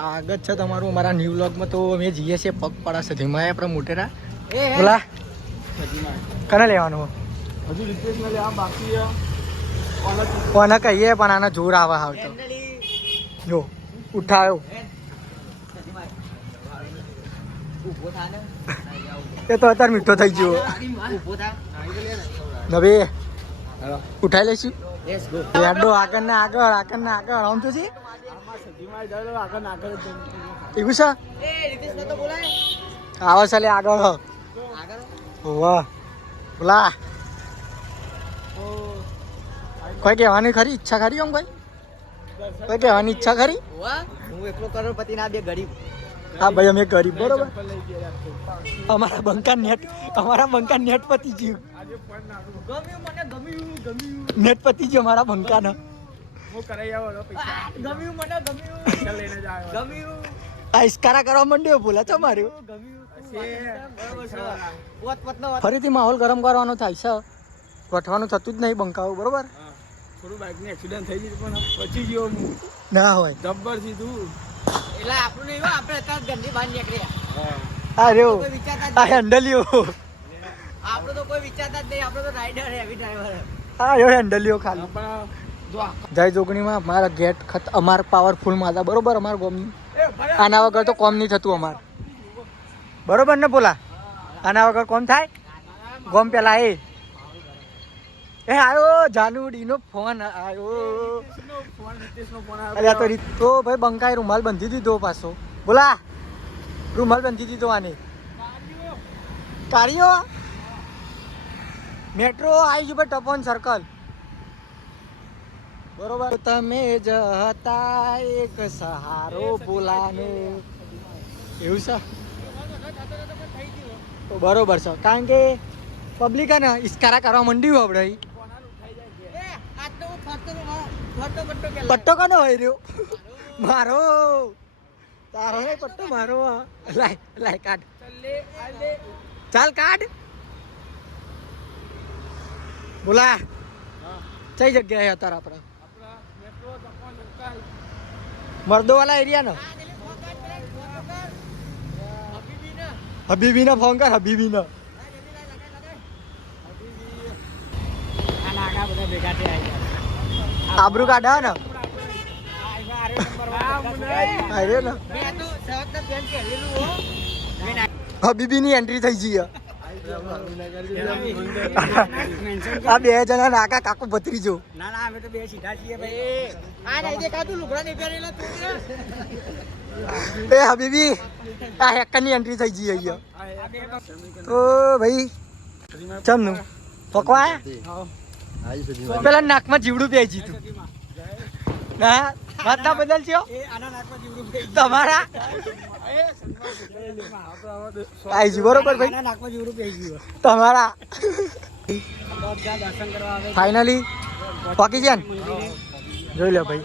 આગળ છે તમારું અમારા ન્યૂ વ્લોગમાં. તો અમે જઈએ છીએ પગપાળા સુધી માં આપણે મોટેરા. બોલા કને લેવાનું હજુ રિક્વેસ્ટ ના લેવા બાકી કોને કહીએ પણ આને જોર આવે આવતો જો ઉઠાયો એ તો અત્યારે મીઠો થઈ ગયો. નવે ઉઠાઈ લઈશું. યાડો આગળ ને આગળ આમ તો છે એવું છે. આવો ચાલે આગળ વાહ બોલા કોઈ કહેવાની ખરી ઈચ્છા ખરી આમ કોઈ કહેવાની ઈચ્છા ખરી? હું એકલો કરોડપતિ ના બે ગરીબ. હા ભાઈ અમે ગરીબ બરોબર. અમારા બંકા નેટ પતી ગયું. નેટ પતી ગયું અમારા બંકા ને. આ ઇસ્કારા કરવા માંડ્યો બોલા છો માર્યો. ફરીથી માહોલ ગરમ કરવાનો થાય છે. ગોઠવાનું થતું જ નહીં બંકાઓ બરોબર. થોડું બાઇક ને એક્સિડન્ટ થઈ ગયું પણ બચી ગયો ના હોય જબ્બર સીધું. એટલે આપણું નહીં આપણે અત્યારે ગંદી બહાર નીકળ્યા. આ રહ્યો આ હેન્ડલિયો. આપણે તો કોઈ વિચારતા જ નહીં. આપણે તો રાઈડર હેવી ડ્રાઈવર. આ રહ્યો હેન્ડલિયો ખાલી. પણ જો જય જોગણીમાં અમારા ગેટ અમાર પાવરફુલ માં હતા બરોબર. અમારા ગોમની આના વગર તો કોમ નહીં થતું અમાર બરોબર ને બોલા. આના વગર કોમ થાય ગોમ પેલા એ આવ્યો જાનુડીનો ફોન આવ્યો. અલ્યા તો ભાઈ બંકાએ રૂમાલ બાંધી દીધો પાછો બોલા. રૂમાલ બાંધી દીધો આને. કાઢ્યો મેટ્રો આવી ગયું ભાઈ ટપોન સર્કલ બરોબર. તમે જ હતા એક સહારો બોલાને એવું છે તો બરોબર છે. કારણ કે પબ્લિક ને ઇસ્કારા કરવા માંડ્યું આપણે. પટ્ટો કનો હોય રહ્યો મારો તારો નહીં પટ્ટો મારો. લાય કાઢ ચાલ કાઢ બોલા. કઈ જગ્યાએ અત્યારે આપણે મર્દો વાળા એરિયા નો હબીબી ના ફોન કર. હબીબી ના આબરૂ કાઢા ને હબીબી ની એન્ટ્રી થઈ ગઈ. આ બે જણા નાકા કાકુ ભત્રીજો. ના ના અમે તો બે સીધા છીએ ભાઈ. આ નહીં દેખાતું લુગડા નહીં પહેરેલા તું. એ હબીબી આ હેકર ની એન્ટ્રી થઈ ગઈ અહીંયા. તો ભાઈ ચમનું પકવાય પેલા નાકમાં જીવડું પે જીતું ના વાત ના બદલ છો તમારા આઈ બરોબર ભાઈ નાકમાં જીવડું પે ગયું તમારા. દર્શન કરવા આવે ફાઇનલી પાકી ગયા ને જોઈ લો ભાઈ.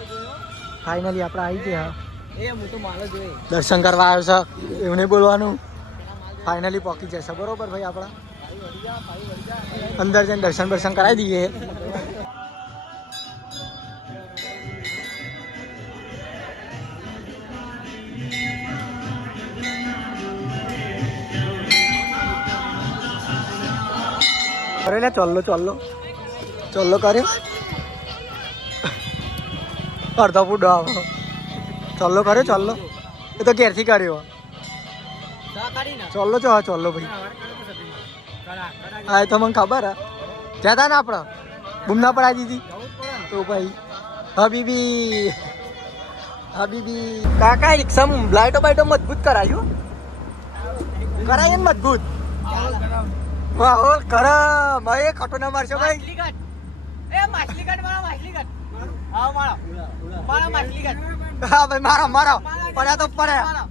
ફાઇનલી આપણે આવી ગયા. એ હું તો માલો જોઈ દર્શન કરવા આવ્યો છે એવું નહીં બોલવાનું. ફાઇનલી પહોંચી જશે બરોબર ભાઈ. આપણા અંદર જઈને દર્શન કરાવી દઈએ. અરે ને ચોલ્લો કર્યો અડધો ફૂટ ચોલ્લો કર્યો. એ તો ઘેરથી કર્યો ચોલ્લો ભાઈ. હા એ તો મને ખબર હે જતા ને આપણે બૂમ ના પડાવી દીધી તો ભાઈ. હબીબી કાકા રિક્ષામાં લાઈટો બાઈટો મજબૂત કરાયું ને મજબૂત. વાહ ગરમ ભાઈ કટો ના મારશો ભાઈ. હા ભાઈ મારો પડ્યા તો પડ્યા.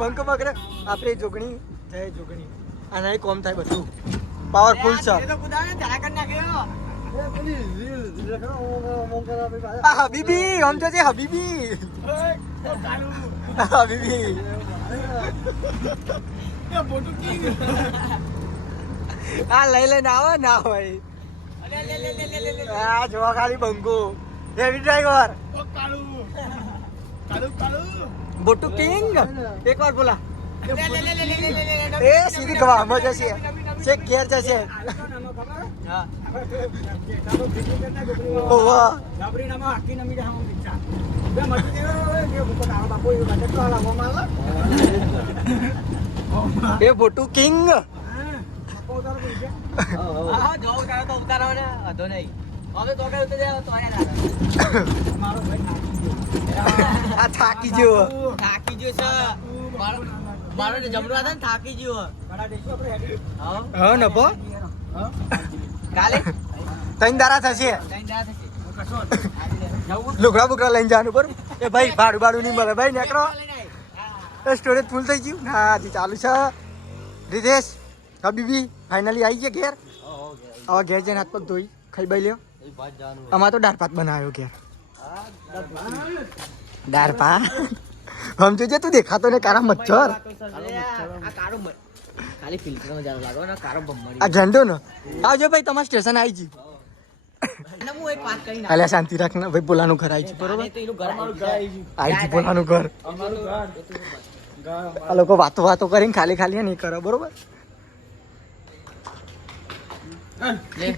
બંકો પકડે આપણે જોગણી જય જોગણી આના કોમ થાય બધું પાવરફુલ છે એ તો કુદાને ધડા કરી નાખ્યો આ હબીબી આમ તો છે હબીબી હબીબી એ મોટું કિંગ આ લઈ લઈને આવે ના હોય આ જોવા ખાલી બંકો હેવી ડ્રાઈવર ઓ કાળુ કાળુ કાળુ બોટુ કિંગ એકવાર બોલા લે એ સીધી ગવામાં જશે છે ઘેર જશે હા ઓવા ગાબરી નામાં આખી નમી જા હું વિચાર બે મટી ગયો એ ભૂકો તારો બાપો એ ગાડે તો આલા માલા એ બોટુ કિંગ બાપો તારો બોલ હા જો ઉતારો તો ઉતારો ને વાંધો નહીં હવે તો કઈ ઉતરી જાય તો યાર મારો ભાઈ નાખી ગયો આ થાકી જેવો થાકી ગયો છે મારો ને જમણો હતા ને થાકી ગયો બડા દેશો આપણે હેડી હા હા ને પો હા કાલે ત્રણ દારા થશે ત્રણ દાડા થશે કશો જવું લુગડા બુગડા લઈને જવાનું બરોબર એ ભાઈ ભાડું ભાડું નહીં મળે ભાઈ નેકરો એ સ્ટોરેજ ફૂલ થઈ ગયું ના હજી ચાલુ છે રીતેશ હબીબી ફાઇનલી આવી ગયા ઘેર હવે ઘેર જઈને હાથ પગ ધોઈ ખાઈ બાઈ લ્યો અમારે તો દાળ ભાત બનાવ્યો ઘેર દાળ ભાત સમજો છે તું દેખાતો ને કારા મચ્છર આ કારો ખાલી ફિલ્ટર નો જારો લાગો ને કારો બમ્મડી આ ઝંડો ને આવજો ભાઈ તમારું સ્ટેશન આવી ગયું અને હું એક વાત કરી અલ્યા શાંતિ રાખ ને ભાઈ બોલાનું ઘર આવી ગયું બરોબર તો એનું ઘર મારું ઘર આવી ગયું આવી ગયું બોલાનું ઘર અમારું ઘર આ લોકો વાતો કરીને ખાલી ખાલી નહીં કરે બરોબર લે